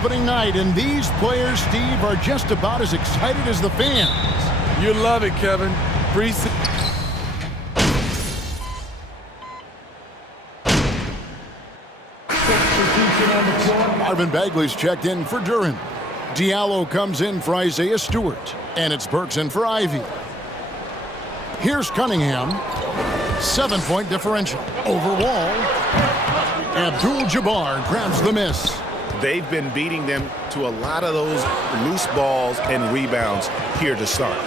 opening night, and these players, Steve, are just about as excited as the fans. You love it, Kevin. Marvin Bagley's checked in for Duran. Diallo comes in for Isaiah Stewart. And it's Burks in for Ivy. Here's Cunningham. 7-point differential. Over Wall. Abdul-Jabbar grabs the miss. They've been beating them to a lot of those loose balls and rebounds here to start.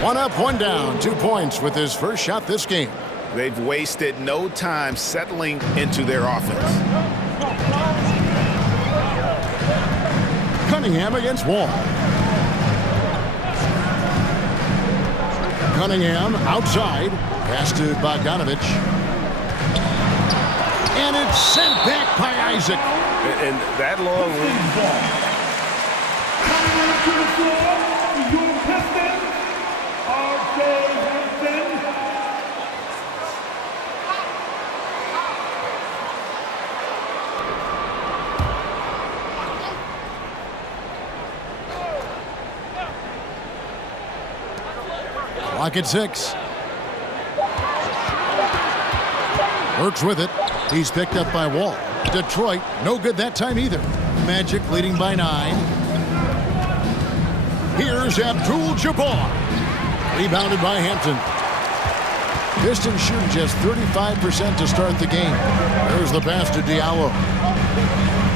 1 up, 1 down. 2 points with his first shot this game. They've wasted no time settling into their offense. Cunningham against Wall. Cunningham outside. Pass to Bogdanovich. And it's sent back by Isaac. And that long lead. Clock at 6. Burks with it. He's picked up by Wall. Detroit, no good that time either. Magic leading by 9. Here's Abdul-Jabbar. Rebounded by Hampton. Pistons shooting just 35% to start the game. There's the pass to Diallo.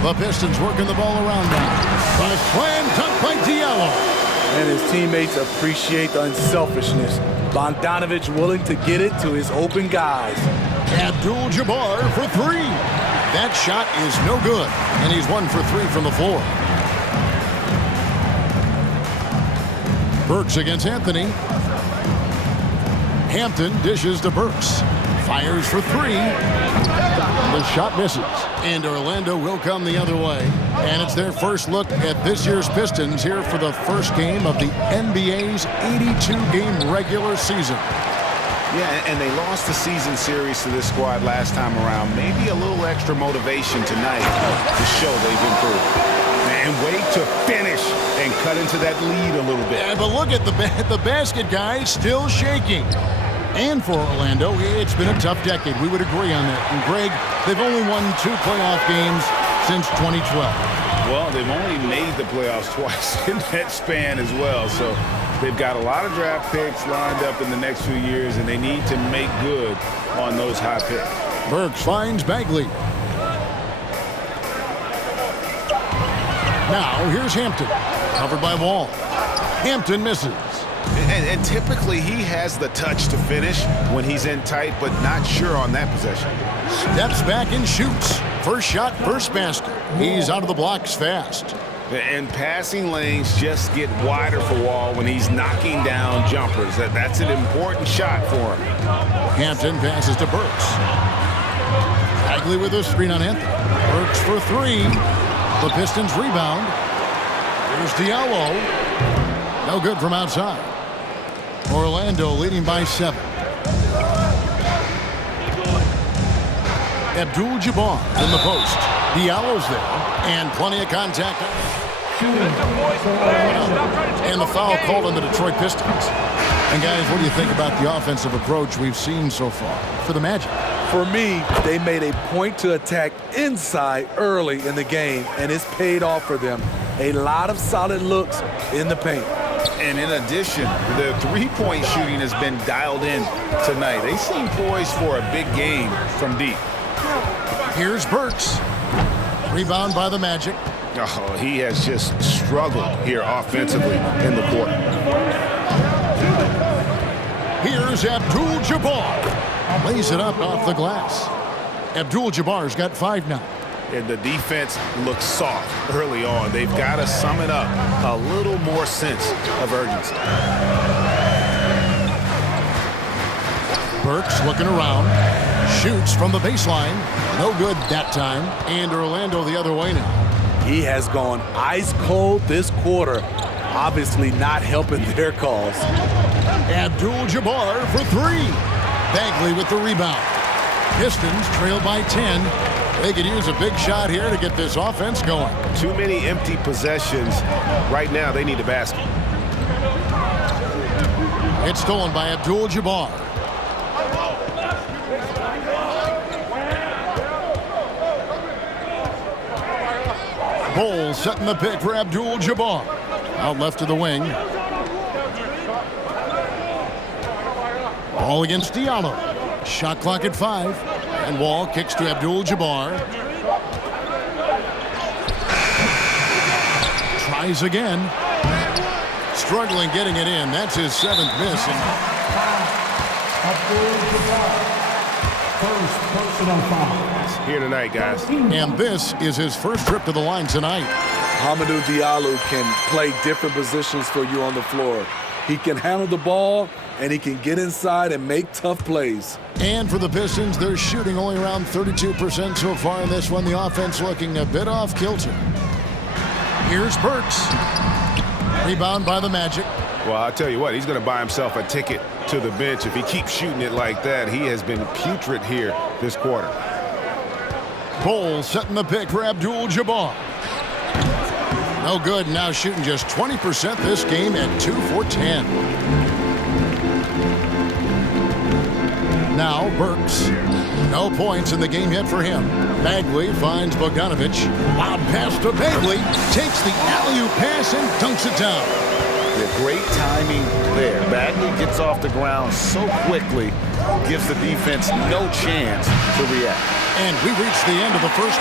The Pistons working the ball around now. By slam dunk by Diallo. And his teammates appreciate the unselfishness. Bogdanovich willing to get it to his open guys. Abdul-Jabbar for 3. That shot is no good, and he's 1 for 3 from the floor. Burks against Anthony. Hampton dishes to Burks. Fires for 3. The shot misses. And Orlando will come the other way. And it's their first look at this year's Pistons here for the first game of the NBA's 82-game regular season. Yeah, and they lost the season series to this squad last time around. Maybe a little extra motivation tonight to show they've improved. And wait to finish and cut into that lead a little bit. Yeah, but look at the basket, guys, still shaking. And for Orlando, it's been a tough decade. We would agree on that. And Greg, they've only won 2 playoff games since 2012. Well, they've only made the playoffs twice in that span as well. So they've got a lot of draft picks lined up in the next few years, and they need to make good on those high picks. Burks finds Bagley. Now, here's Hampton. Covered by Wall. Hampton misses. And typically he has the touch to finish when he's in tight, but not sure on that possession. Steps back and shoots. First shot, first basket. He's out of the blocks fast. And passing lanes just get wider for Wall when he's knocking down jumpers. That's an important shot for him. Hampton passes to Burks. Bagley with a screen on Anthony. Burks for 3. The Pistons rebound. Here's Diallo. No good from outside. Orlando leading by 7. Abdul-Jabbar in the post. Diallo's there. And plenty of contact. And the foul called on the Detroit Pistons. And guys, what do you think about the offensive approach we've seen so far for the Magic? For me, they made a point to attack inside early in the game, and it's paid off for them. A lot of solid looks in the paint. And in addition, the three-point shooting has been dialed in tonight. They seem poised for a big game from deep. Here's Burks. Rebound by the Magic. Oh, he has just struggled here offensively in the court. Here's Abdul-Jabbar. Lays it up off the glass. Abdul-Jabbar's got 5 now. And the defense looks soft early on. They've got to sum it up a little more sense of urgency. Burks looking around. Shoots from the baseline. No good that time. And Orlando the other way now. He has gone ice cold this quarter. Obviously not helping their cause. Abdul-Jabbar for 3. Bagley with the rebound. Pistons trail by 10. They could use a big shot here to get this offense going. Too many empty possessions. Right now, they need a basket. It's stolen by Abdul-Jabbar. Bol setting the pick for Abdul-Jabbar. Out left to the wing. Ball against Diallo. Shot clock at 5. And Wall kicks to Abdul-Jabbar. Tries again. Struggling getting it in. That's his 7th miss. First personal foul. Here tonight, guys. And this is his first trip to the line tonight. Hamidou Diallo can play different positions for you on the floor. He can handle the ball, and he can get inside and make tough plays. And for the Pistons, they're shooting only around 32% so far in this one. The offense looking a bit off kilter. Here's Burks. Rebound by the Magic. Well, I'll tell you what, he's going to buy himself a ticket to the bench. If he keeps shooting it like that, he has been putrid here this quarter. Bol setting the pick for Abdul-Jabbar. No good. Now shooting just 20% this game at 2 for 10. Now Burks. No points in the game yet for him. Bagley finds Bogdanovic. Loud pass to Bagley. Takes the alley-oop pass and dunks it down. Great timing there. Bagley gets off the ground so quickly, gives the defense no chance to react. And we reach the end of the first.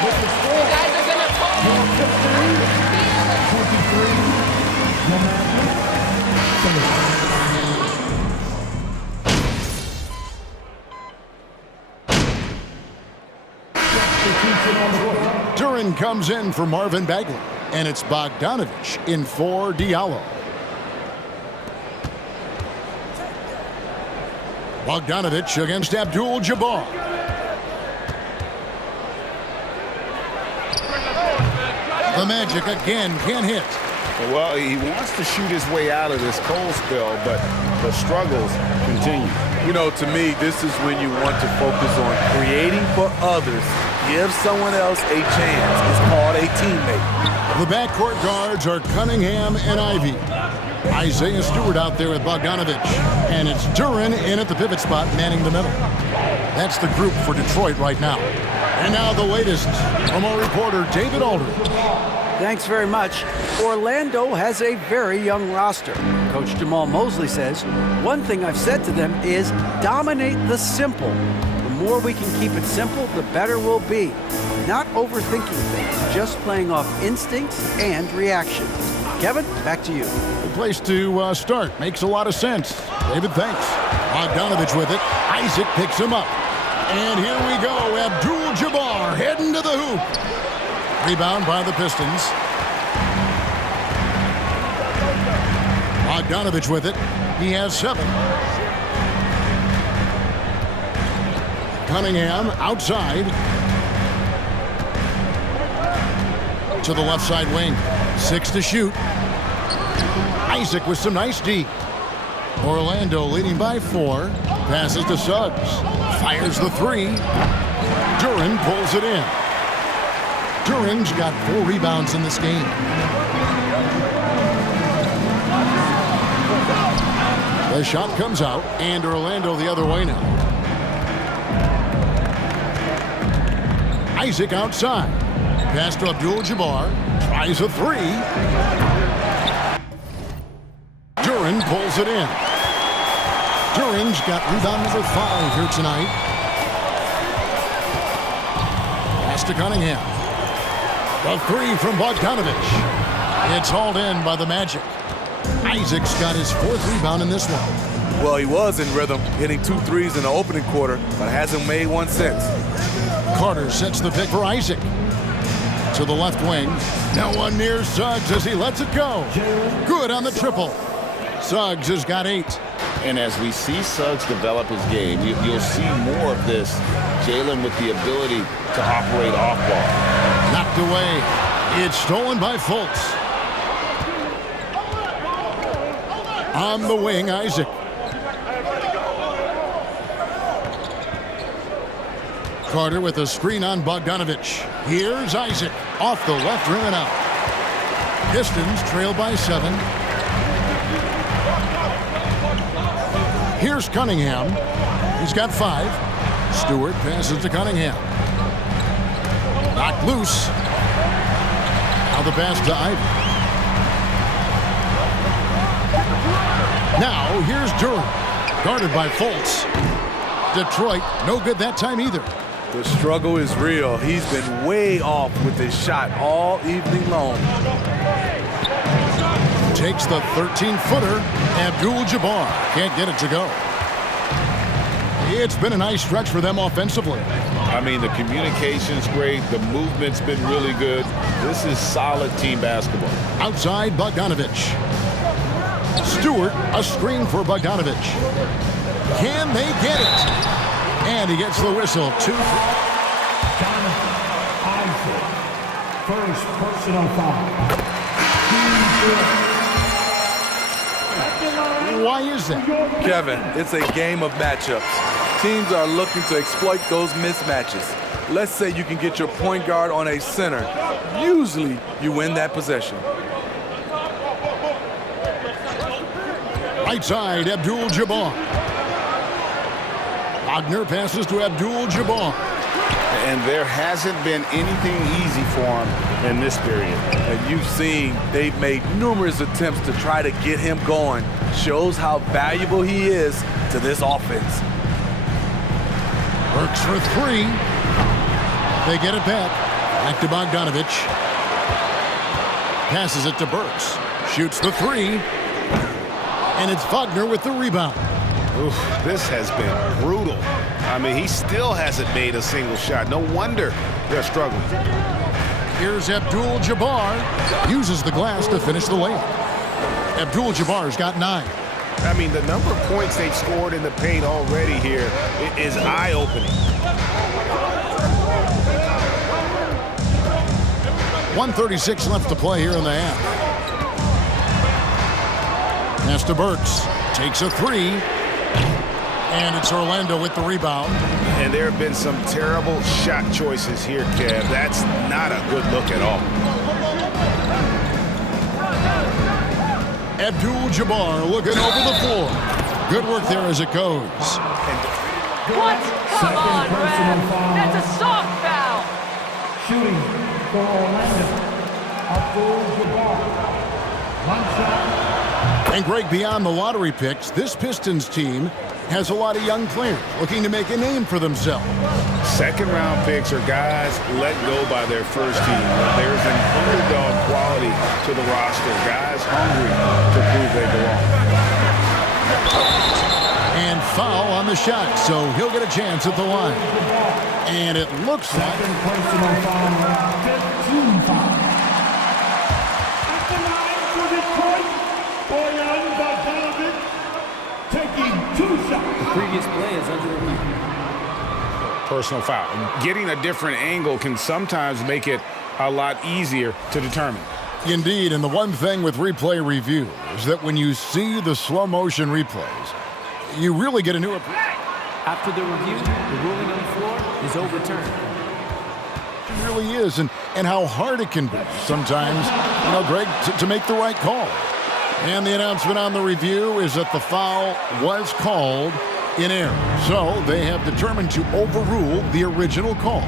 You guys are going to talk. 23. Duren comes in for Marvin Bagley. And it's Bogdanovic in for Diallo. Bogdanovic against Abdul-Jabbar. The Magic again can't hit. Well, he wants to shoot his way out of this cold spell, but the struggles continue. You know, to me, this is when you want to focus on creating for others. Give someone else a chance. It's called a teammate. The backcourt guards are Cunningham and Ivey. Isaiah Stewart out there with Bogdanovic. And it's Duren in at the pivot spot, manning the middle. That's the group for Detroit right now. And now the latest from our reporter, David Aldridge. Thanks very much. Orlando has a very young roster. Coach Jamal Mosley says, one thing I've said to them is dominate the simple. The more we can keep it simple, the better we'll be. Not overthinking things, just playing off instincts and reaction. Kevin, back to you. The place to start. Makes a lot of sense. David, thanks. Bogdanovic with it. Isaac picks him up. And here we go. Abdul-Jabbar heading to the hoop. Rebound by the Pistons. Bogdanovic with it. He has 7. Cunningham outside. To the left side wing. 6 to shoot. Isaac with some nice D. Orlando leading by 4. Passes to Suggs. Fires the 3. Duren pulls it in. Duren's got 4 rebounds in this game. The shot comes out, and Orlando the other way now. Isaac outside. Pass to Abdul-Jabbar. Tries a 3. Duren pulls it in. Duren's got rebound number 5 here tonight. Pass to Cunningham. The 3 from Bogdanovic. It's hauled in by the Magic. Isaac's got his 4th rebound in this one. Well, he was in rhythm, hitting 2 threes in the opening quarter, but hasn't made one since. Carter sets the pick for Isaac. To the left wing. No one near Suggs as he lets it go. Good on the triple. Suggs has got 8. And as we see Suggs develop his game, you'll see more of this. Jalen with the ability to operate off ball. Knocked away. It's stolen by Fultz. On the wing, Isaac. Carter with a screen on Bogdanovich. Here's Isaac off the left rim and out. Pistons trail by 7. Here's Cunningham. He's got 5. Stewart passes to Cunningham. Knocked loose. Now the pass to Ivey. Now here's Durham. Guarded by Fultz. Detroit, no good that time either. The struggle is real. He's been way off with his shot all evening long. Takes the 13-footer. Abdul-Jabbar can't get it to go. It's been a nice stretch for them offensively. I mean, the communication's great. The movement's been really good. This is solid team basketball. Outside Bogdanovich. Stewart, a screen for Bogdanovich. Can they get it? And he gets the whistle. 2. Jonathan Isaac. First personal foul. Why is that? Kevin, it's a game of matchups. Teams are looking to exploit those mismatches. Let's say you can get your point guard on a center. Usually, you win that possession. Right side, Abdul-Jabbar. Wagner passes to Abdul-Jabbar. And there hasn't been anything easy for him in this period. And you've seen they've made numerous attempts to try to get him going. Shows how valuable he is to this offense. Burks for 3. They get it back. Back to Bogdanovich. Passes it to Burks. Shoots the 3. And it's Wagner with the rebound. Oof, this has been brutal. I mean, he still hasn't made a single shot. No wonder they're struggling. Here's Abdul-Jabbar. Uses the glass to finish the layup. Abdul-Jabbar's got 9. I mean, the number of points they've scored in the paint already here is eye-opening. 1:36 left to play here in the half. Pass to Burks. Takes a 3. And it's Orlando with the rebound. And there have been some terrible shot choices here, Kev. That's not a good look at all. Abdul-Jabbar looking over the floor. Good work there as it goes. What? Come on, Brad. That's a soft foul. Shooting for Orlando. Abdul-Jabbar. One shot. And Greg, beyond the lottery picks, this Pistons team has a lot of young players looking to make a name for themselves. Second-round picks are guys let go by their first team. There's an underdog quality to the roster. Guys hungry to prove they belong. And foul on the shot, so he'll get a chance at the line. And it looks like... Second personal foul. 15 foul. At the line for Detroit, Bojan Bogdanović taking 2 shots. The previous play is under review. Personal foul. Getting a different angle can sometimes make it a lot easier to determine. Indeed, and the one thing with replay review is that when you see the slow motion replays, you really get a new approach. After the review, the ruling on the floor is overturned. It really is, and how hard it can be sometimes, Greg, to make the right call. And the announcement on the review is that the foul was called in error. So they have determined to overrule the original call.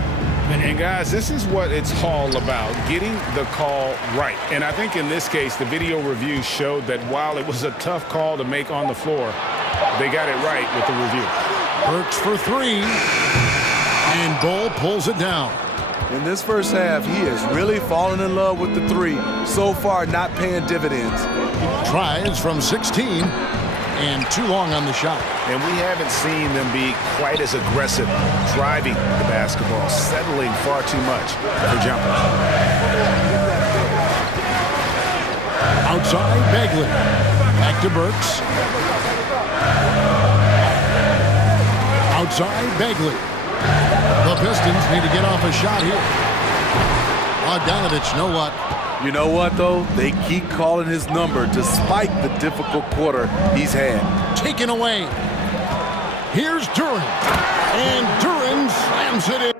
And guys, this is what it's all about, getting the call right. And I think in this case, the video review showed that while it was a tough call to make on the floor, they got it right with the review. Burks for 3. And Bull pulls it down. In this first half, he has really fallen in love with the 3. So far, not paying dividends. Tries from 16. And too long on the shot. And we haven't seen them be quite as aggressive, driving the basketball, settling far too much for jumpers. Outside, Bagley. Back to Burks. Outside, Bagley. The Pistons need to get off a shot here. Bogdanovich, no luck. You know what, though? They keep calling his number despite the difficult quarter he's had. Taken away. Here's Duren. And Duren slams it in.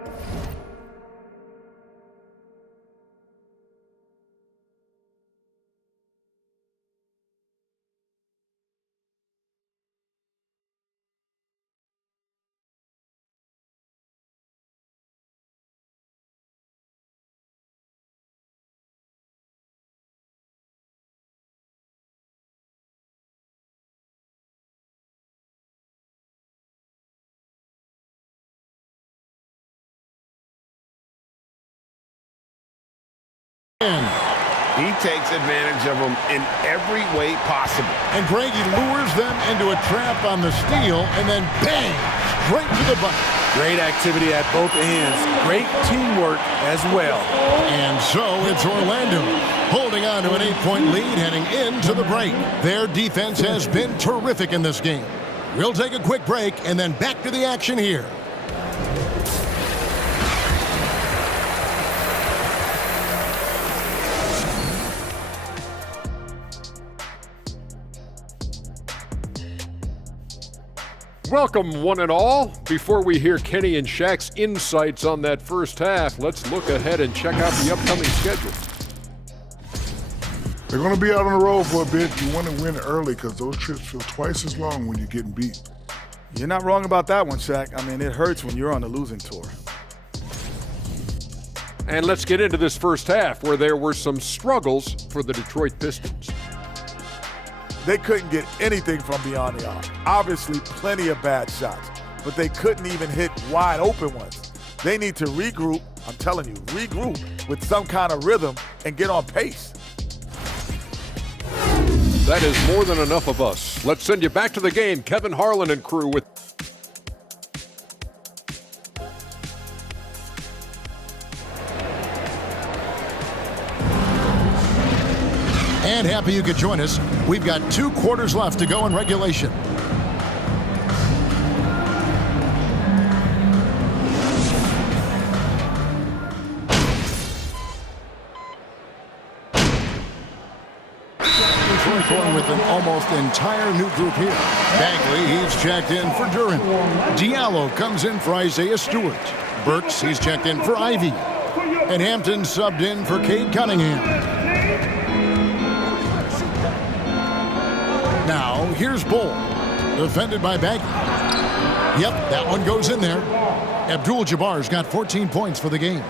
He takes advantage of them in every way possible. And Greggy lures them into a trap on the steal, and then bang, straight to the bucket. Great activity at both ends. Great teamwork as well. And so it's Orlando holding on to an 8-point lead heading into the break. Their defense has been terrific in this game. We'll take a quick break and then back to the action here. Welcome, one and all. Before we hear Kenny and Shaq's insights on that first half, let's look ahead and check out the upcoming schedule. They're going to be out on the road for a bit. You want to win early because those trips feel twice as long when you're getting beat. You're not wrong about that one, Shaq. I mean, it hurts when you're on the losing tour. And let's get into this first half where there were some struggles for the Detroit Pistons. They couldn't get anything from beyond the arc. Obviously, plenty of bad shots, but they couldn't even hit wide open ones. They need to regroup, I'm telling you, regroup with some kind of rhythm and get on pace. That is more than enough of us. Let's send you back to the game. Kevin Harlan and crew with... And happy you could join us. We've got 2 quarters left to go in regulation. Detroit going with an almost entire new group here. Bagley, he's checked in for Duren. Diallo comes in for Isaiah Stewart. Burks, he's checked in for Ivy. And Hampton subbed in for Cade Cunningham. Now, here's Bull, defended by Bagley. Yep, that one goes in there. Abdul-Jabbar's got 14 points for the game.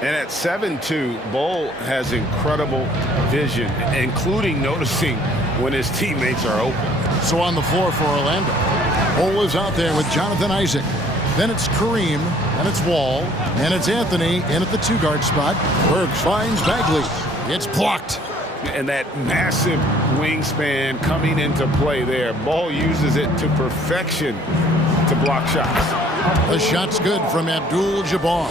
And at 7'2", Bull has incredible vision, including noticing when his teammates are open. So on the floor for Orlando, Bull is out there with Jonathan Isaac. Then it's Kareem, and it's Wall, and it's Anthony in at the 2-guard spot. Burks finds Bagley. It's blocked. And that massive wingspan coming into play there. Ball uses it to perfection to block shots. The shot's good from Abdul-Jabbar.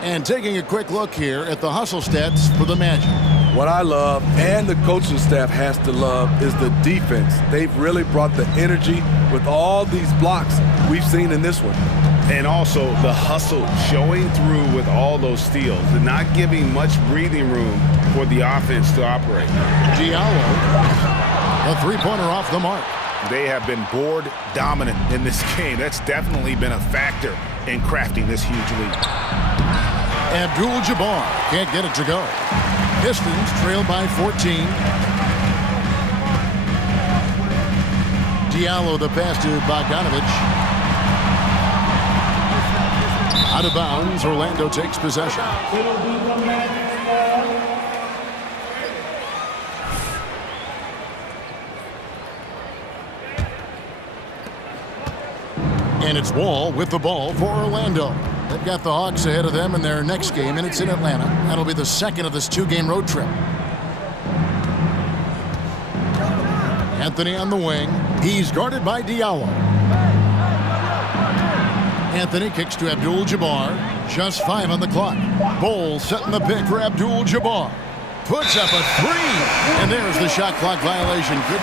And taking a quick look here at the hustle stats for the Magic. What I love, and the coaching staff has to love, is the defense. They've really brought the energy with all these blocks we've seen in this one. And also the hustle showing through with all those steals and not giving much breathing room for the offense to operate. Diallo, a 3-pointer off the mark. They have been board dominant in this game. That's definitely been a factor in crafting this huge lead. Abdul-Jabbar can't get it to go. Pistons trail by 14. Diallo the pass to Bogdanovich. Out of bounds, Orlando takes possession. And it's Wall with the ball for Orlando. They've got the Hawks ahead of them in their next game, and it's in Atlanta. That'll be the second of this 2-game road trip. Anthony on the wing. He's guarded by Diallo. Anthony kicks to Abdul-Jabbar. Just 5 on the clock. Bull setting the pick for Abdul-Jabbar. Puts up a 3. And there's the shot clock violation. Good.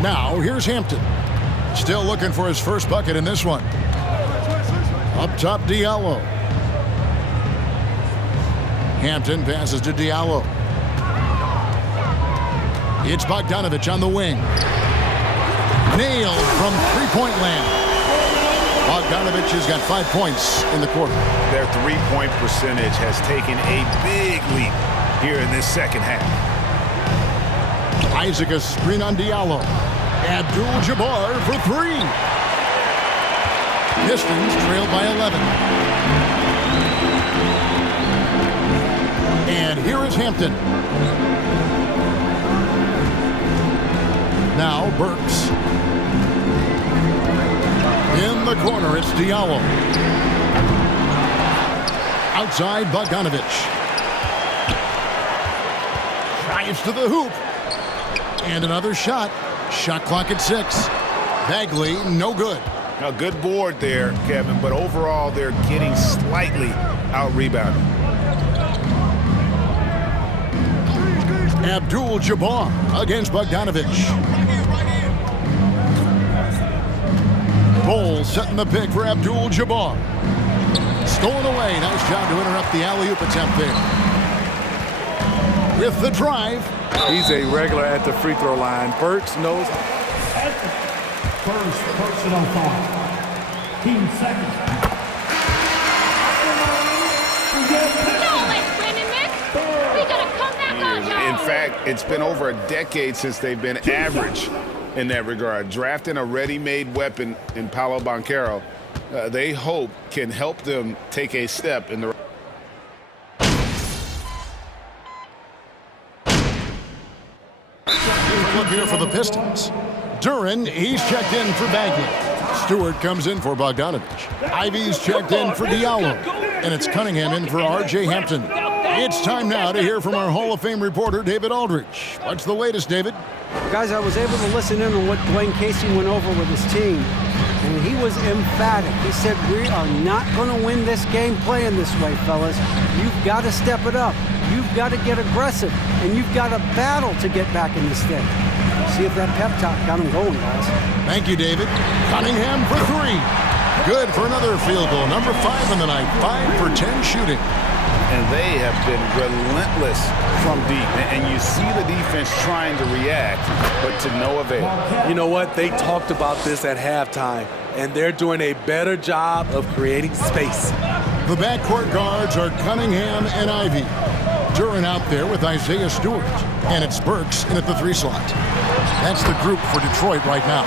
Now, here's Hampton. Still looking for his first bucket in this one. Up top, Diallo. Hampton passes to Diallo. It's Bogdanovich on the wing. Nailed from 3-point land. Bogdanovich has got 5 points in the quarter. Their 3-point percentage has taken a big leap here in this second half. Isaac a screen on Diallo. Abdul-Jabbar for 3. Pistons trail by 11. And here is Hampton. Now Burks. In the corner, it's Diallo. Outside, Bogdanovich. Drives to the hoop. And another shot. Shot clock at 6. Bagley, no good. A good board there, Kevin, but overall they're getting slightly out-rebounded. Abdul-Jabbar against Bogdanovich. Bowles setting the pick for Abdul-Jabbar. Stolen away. Nice job to interrupt the alley-oop attempt there. With the drive. He's a regular at the free throw line. Burks knows. First personal foul. Team second. In fact, it's been over a decade since they've been average in that regard. Drafting a ready-made weapon in Paolo Banchero, they hope can help them take a step in the Look here for the Pistons. Duren, he's checked in for Bagley. Stewart comes in for Bogdanovich. Ivy's checked in for Diallo. And it's Cunningham in for R.J. Hampton. It's time now to hear from our Hall of Fame reporter, David Aldridge. What's the latest, David? Guys, I was able to listen in on what Dwayne Casey went over with his team, and he was emphatic. He said, we are not going to win this game playing this way, fellas. You've got to step it up. You've got to get aggressive, and you've got to battle to get back in this thing. See if that pep talk got him going, guys. Thank you, David. Cunningham for 3. Good for another field goal. Number 5 in the night. 5 for 10 shooting. And they have been relentless from deep. And you see the defense trying to react, but to no avail. You know what? They talked about this at halftime, and they're doing a better job of creating space. The backcourt guards are Cunningham and Ivy. Duren out there with Isaiah Stewart. And it's Burks in at the 3 slot. That's the group for Detroit right now.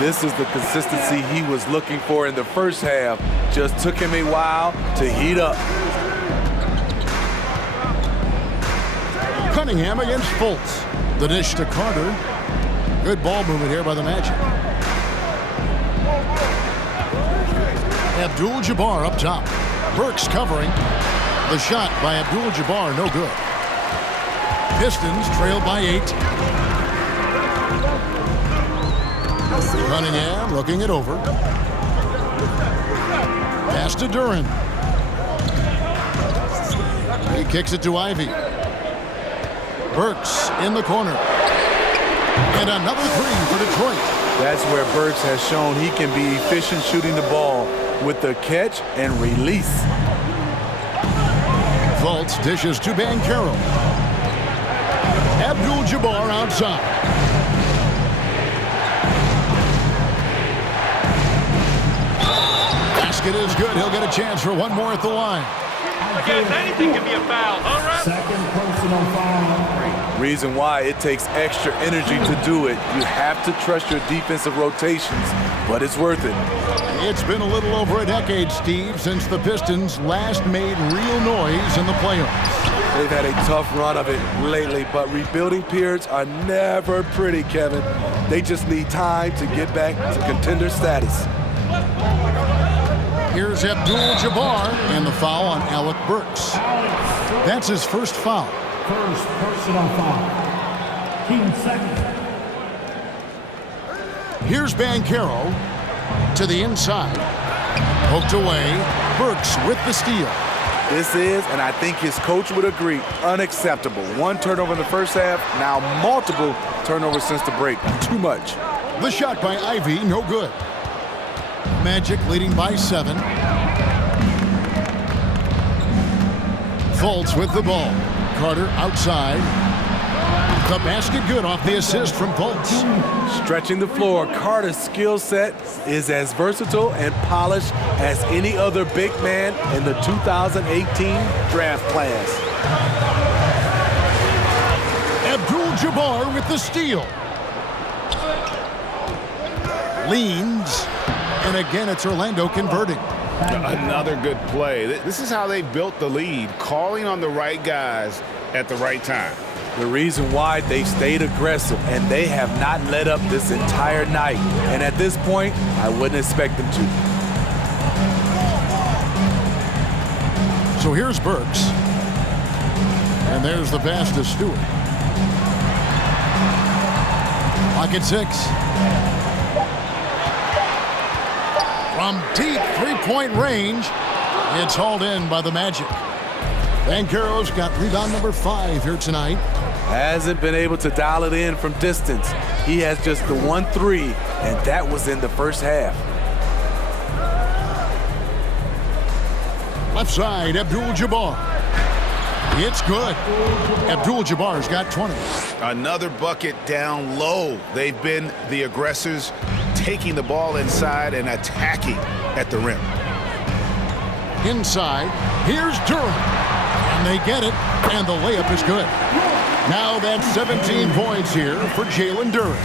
This is the consistency he was looking for in the first half. Just took him a while to heat up. Cunningham against Fultz. The dish to Carter. Good ball movement here by the Magic. Abdul-Jabbar up top. Burks covering. The shot by Abdul-Jabbar, no good. Pistons trail by 8. Cunningham looking it over. Pass to Duren. He kicks it to Ivy. Burks in the corner. And another 3 for Detroit. That's where Burks has shown he can be efficient shooting the ball with the catch and release. Fultz dishes to Banchero. Abdul-Jabbar outside. Basket is good. He'll get a chance for one more at the line. I guess anything can be a foul, all right? Second personal foul. Reason why it takes extra energy to do it. You have to trust your defensive rotations, but it's worth it. It's been a little over a decade, Steve, since the Pistons last made real noise in the playoffs. They've had a tough run of it lately, but rebuilding periods are never pretty, Kevin. They just need time to get back to contender status. Here's Abdul-Jabbar and the foul on Alec Burks. That's his first foul. First personal foul. Team second. Here's Banchero to the inside. Poked away. Burks with the steal. This is, and I think his coach would agree, unacceptable. 1 turnover in the first half, now multiple turnovers since the break. Too much. The shot by Ivy, no good. Magic leading by 7. Fultz with the ball. Carter outside. The basket good off the assist from Fultz. Stretching the floor, Carter's skill set is as versatile and polished as any other big man in the 2018 draft class. Abdul-Jabbar with the steal. Leans. And again, it's Orlando converting. Another good play. This is how they built the lead, calling on the right guys at the right time. The reason why, they stayed aggressive, and they have not let up this entire night. And at this point, I wouldn't expect them to. So here's Burks. And there's the pass to Stewart. Pocket 6. From deep three-point range, it's hauled in by the Magic. Banchero's got rebound number 5 here tonight. Hasn't been able to dial it in from distance. He has just the 1 3, and that was in the first half. Left side, Abdul-Jabbar. It's good. Abdul-Jabbar's got 20. Another bucket down low. They've been the aggressors, taking the ball inside and attacking at the rim. Inside, here's Durham. And they get it, and the layup is good. Now that's 17 points here for Jalen Durham.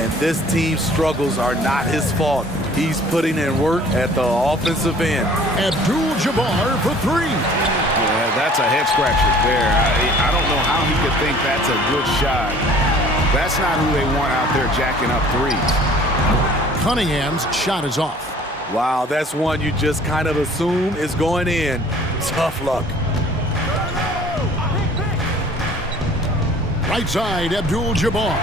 And this team's struggles are not his fault. He's putting in work at the offensive end. Abdul-Jabbar for 3. Yeah, that's a head scratcher there. I don't know how he could think that's a good shot. That's not who they want out there jacking up threes. Cunningham's shot is off. Wow, that's one you just kind of assume is going in. Tough luck. Right side, Abdul-Jabbar.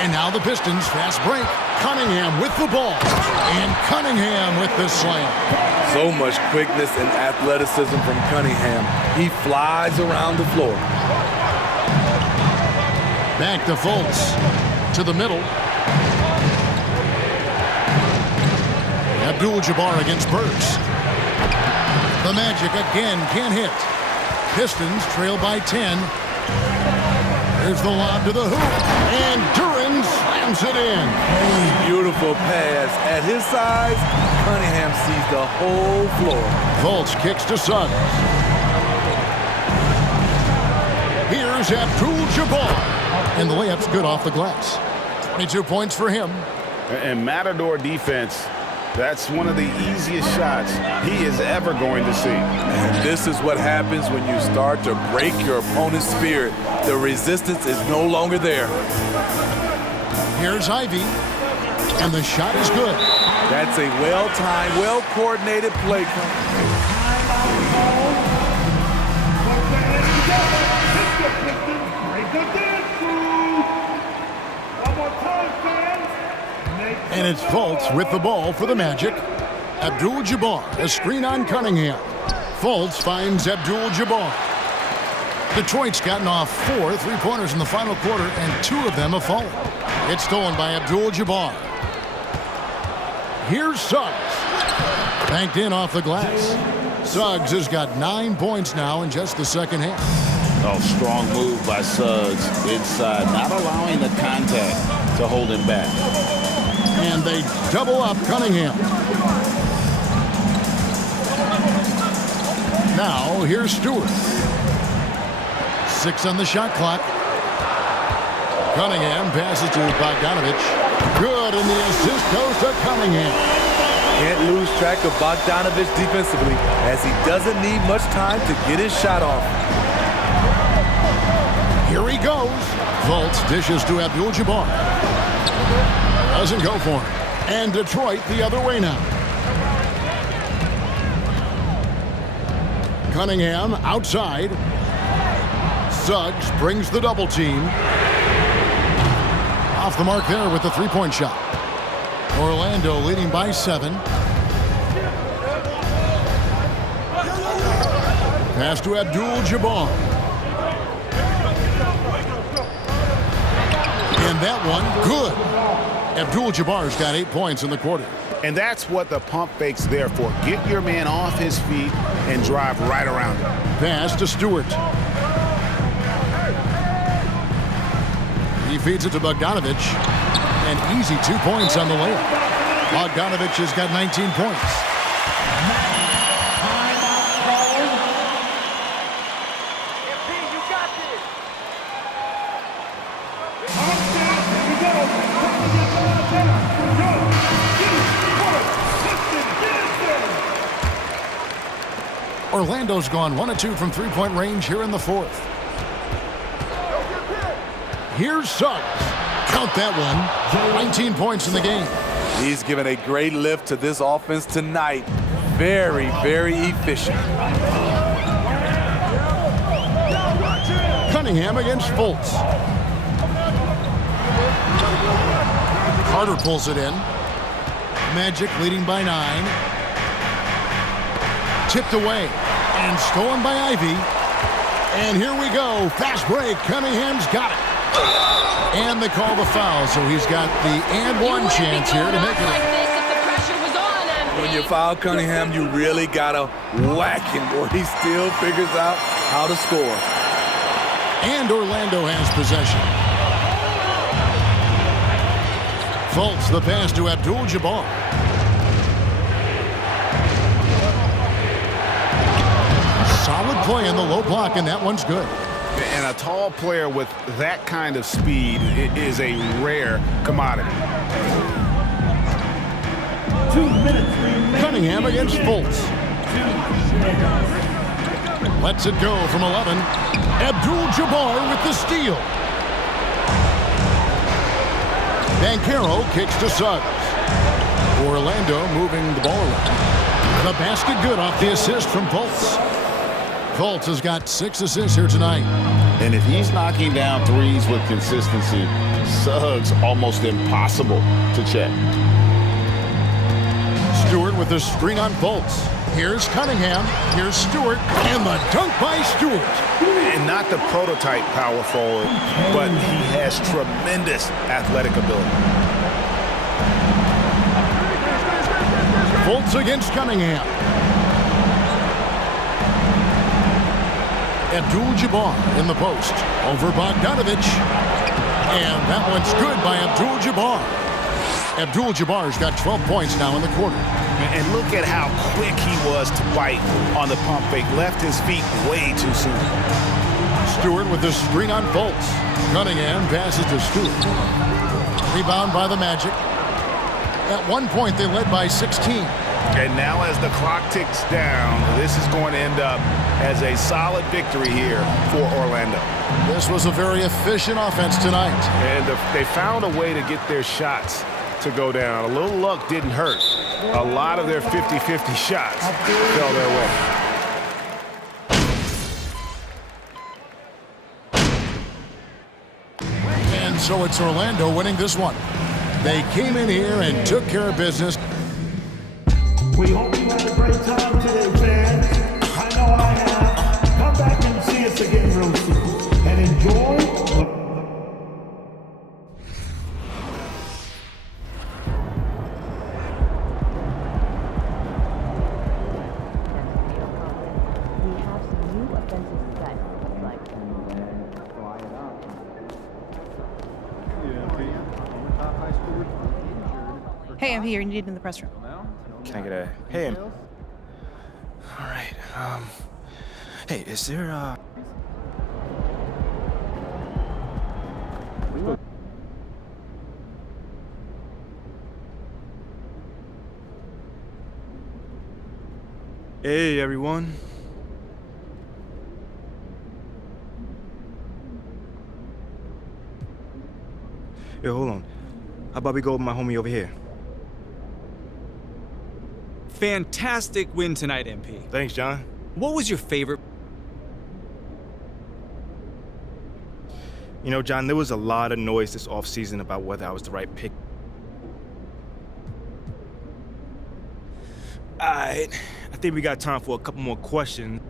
And now the Pistons fast break. Cunningham with the ball. And Cunningham with the slam. So much quickness and athleticism from Cunningham. He flies around the floor. Back to Fultz. To the middle. Abdul-Jabbar against Burks. The Magic again can't hit. Pistons trail by 10. There's the lob to the hoop. And Duran slams it in. Beautiful pass. At his size, Cunningham sees the whole floor. Fultz kicks to Suggs. Here's Abdul-Jabbar. And the layup's good off the glass. 22 points for him. And Matador defense, that's one of the easiest shots he is ever going to see. And this is what happens when you start to break your opponent's spirit. The resistance is no longer there. Here's Ivy. And the shot is good. That's a well-timed, well-coordinated play. And it's Fultz with the ball for the Magic. Abdul-Jabbar, a screen on Cunningham. Fultz finds Abdul-Jabbar. Detroit's gotten off 4 3-pointers in the final quarter, and 2 of them have fallen. It's stolen by Abdul-Jabbar. Here's Suggs. Banked in off the glass. Suggs has got 9 points now in just the second half. Oh, strong move by Suggs inside, not allowing the contact to hold him back. And they double up Cunningham. Now, here's Stewart. 6 on the shot clock. Cunningham passes to Bogdanovich. Good, and the assist goes to Cunningham. Can't lose track of Bogdanovich defensively, as he doesn't need much time to get his shot off. Here he goes. Fultz dishes to Abdul-Jabbar. Doesn't go for it. And Detroit the other way now. Cunningham outside. Suggs brings the double team. Off the mark there with the three-point shot. Orlando leading by 7. Pass to Abdul-Jabbar. And that one, good. Abdul-Jabbar's got 8 points in the quarter. And that's what the pump fake's there for. Get your man off his feet and drive right around him. Pass to Stewart. He feeds it to Bogdanovich. And easy 2 points on the layup. Bogdanovich has got 19 points. Orlando's gone 1 of 2 from three-point range here in the fourth. Here's Suggs. Count that one. 19 points in the game. He's given a great lift to this offense tonight. Very, very efficient. Cunningham against Fultz. Carter pulls it in. Magic leading by 9. Tipped away and stolen by Ivy. And here we go. Fast break. Cunningham's got it. And they call the foul, so he's got the and one chance here to make it. Like this if the pressure was on, When you foul Cunningham, you really gotta whack him, or he still figures out how to score. And Orlando has possession. Fultz the pass to Abdul-Jabbar. Solid play in the low block, and that one's good. And a tall player with that kind of speed is a rare commodity. 2 minutes remaining. Cunningham against Fultz. Lets it go from 11. Abdul-Jabbar with the steal. Banchero kicks to Suggs. Orlando moving the ball around. The basket good off the assist from Fultz. Fultz has got 6 assists here tonight. And if he's knocking down threes with consistency, Suggs almost impossible to check. Stewart with the screen on Fultz. Here's Cunningham. Here's Stewart. And the dunk by Stewart. And not the prototype power forward, but he has tremendous athletic ability. Fultz against Cunningham. Abdul-Jabbar in the post. Over Bogdanovich. And that one's good by Abdul-Jabbar. Abdul-Jabbar's got 12 points now in the quarter. And look at how quick he was to bite on the pump fake. Left his feet way too soon. Stewart with the screen on Fultz. Cunningham passes to Stewart. Rebound by the Magic. At one point, they led by 16. And now as the clock ticks down, this is going to end up as a solid victory here for Orlando. This was a very efficient offense tonight. And they found a way to get their shots to go down. A little luck didn't hurt. A lot of their 50-50 shots fell their way. And so it's Orlando winning this one. They came in here and took care of business. We hope you had a great time today, fans. I know I have. Come back and see us again real soon. And enjoy. Hey, I'm here. You need in the press room. Can I get a hey? All right. Hey, is there Hey, everyone. Yo, hold on. How about we go with my homie over here? Fantastic win tonight, MP. Thanks, John. What was your favorite? You know, John, there was a lot of noise this offseason about whether I was the right pick. I think we got time for a couple more questions.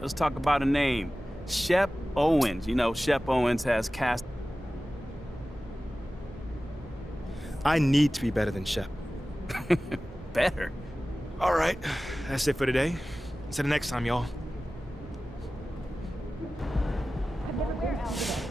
Let's talk about a name. Shep Owens. You know, Shep Owens has cast. I need to be better than Shep. Better? All right, that's it for today. Until the next time, y'all. I've never wear Alvin.